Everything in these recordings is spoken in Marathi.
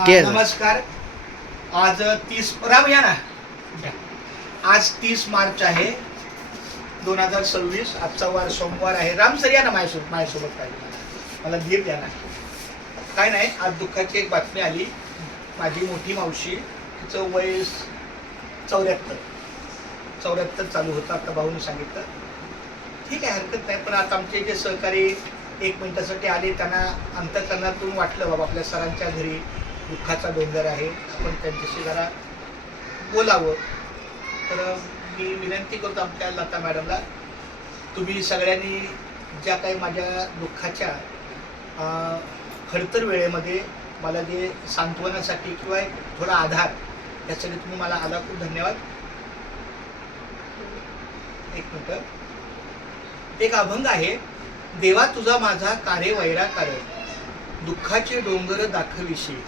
नमस्कार. आज 30 राम या ना. आज 30 मार्च आहे 2026. आजचा वार सोमवार आहे. राम सर या ना माझ्यासोबत काय मला धीर द्या ना. काय नाही, आज दुःखाची एक बातमी आली. माझी मोठी मावशी, तिचं वय 74 चालू होतं. आता भाऊने सांगितलं ठीक आहे, हरकत नाही. पण आता आमचे जे सहकारी 1 मिनिटासाठी आले, त्यांना अंतःकरणातून वाटलं बाबा आपल्या सरांच्या घरी दुःखाचा डोंगर आहे, आपण त्यांच्याशी जरा बोलावं. तर मी विनंती करतो आमच्या लता मॅडमला, तुम्ही सगळ्यांनी ज्या काही माझ्या दुःखाच्या खडतर वेळेमध्ये मला जे सांत्वनासाठी किंवा एक थोडा आधार, त्यासाठी तुम्ही मला आला, खूप धन्यवाद. 1 मिनिट. एक अभंग आहे. देवा तुझा माझा कारे वैराकार, दुःखाचे डोंगर दाखविशी,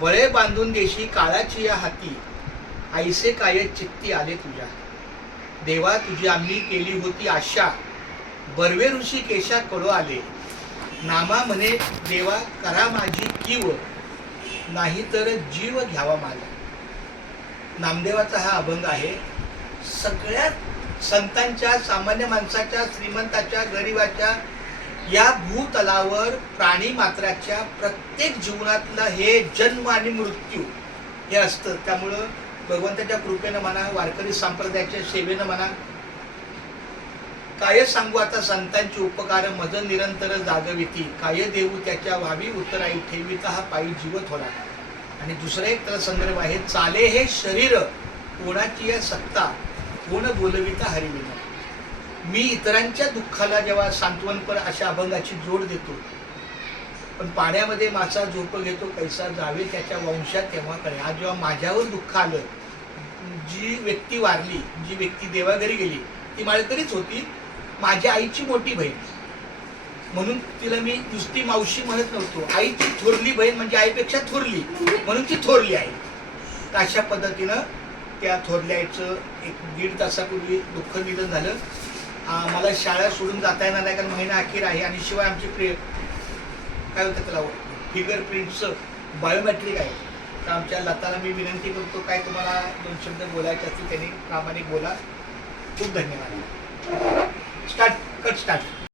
बळे बांधून देशी काळाची या हाती, ऐसे काय चित्ती आले तुझ्या. देवा तुझी आम्ही केली होती आशा, बर्वे ऋषी केशा कळो आले. नामा म्हणे देवा करा माझी कीव, नाही तर जीव घ्यावा माझा. नामदेवाचा हा अभंग आहे. सगळ्यात संतांच्या, सामान्य माणसाच्या, श्रीमंताच्या, गरिबाच्या, या भूतलावर प्राणी मात्राच्या प्रत्येक जीवनातला हे जन्म आणि मृत्यू हे असतं. त्यामुळं भगवंताच्या कृपेनं म्हणा, वारकरी संप्रदायाच्या सेवेनं म्हणा, काय सांगू आता संतांची उपकार, मज निरंतर जागविती, काय देऊ त्याच्या व्हावी उत्तराई, ठेविता हा पायी जीव थोडा. आणि दुसरा एक त्याला संदर्भ आहे. चाले हे शरीर कोणाची या सत्ता, कोण बोलविता हरिविना. मी इतरांच्या दुःखाला जेव्हा सांत्वनपर अशा अभंगाची जोड देतो, पण पाण्यामध्ये मासा झोप घेतो कैसा जावे त्याच्या वंशात तेव्हा करे. आज जेव्हा माझ्यावर दुःख आलं, जी व्यक्ती वारली, जी व्यक्ती देवाघरी गेली, ती माळकरीच होती, माझ्या आईची मोठी बहीण, म्हणून तिला मी नुसती मावशी म्हणत नव्हतो. आईची थोरली बहीण म्हणजे आईपेक्षा थोरली, म्हणून ती थोरली आई. तर अशा पद्धतीनं त्या थोरल्या आईचं 1-1.5 तासापूर्वी दुःख निधन झालं. मला शाळा सोडून जाता येणार नाही, कारण महिना अखेर आहे. आणि शिवाय आमची काय होतं त्याला फिंगर प्रिंटचं बायोमेट्रिक आहे. तर आमच्या लताला मी विनंती करतो, काय तुम्हाला 2 शब्द बोलायचे असतील त्यांनी प्रामाणिक बोला. खूप धन्यवाद. स्टार्ट.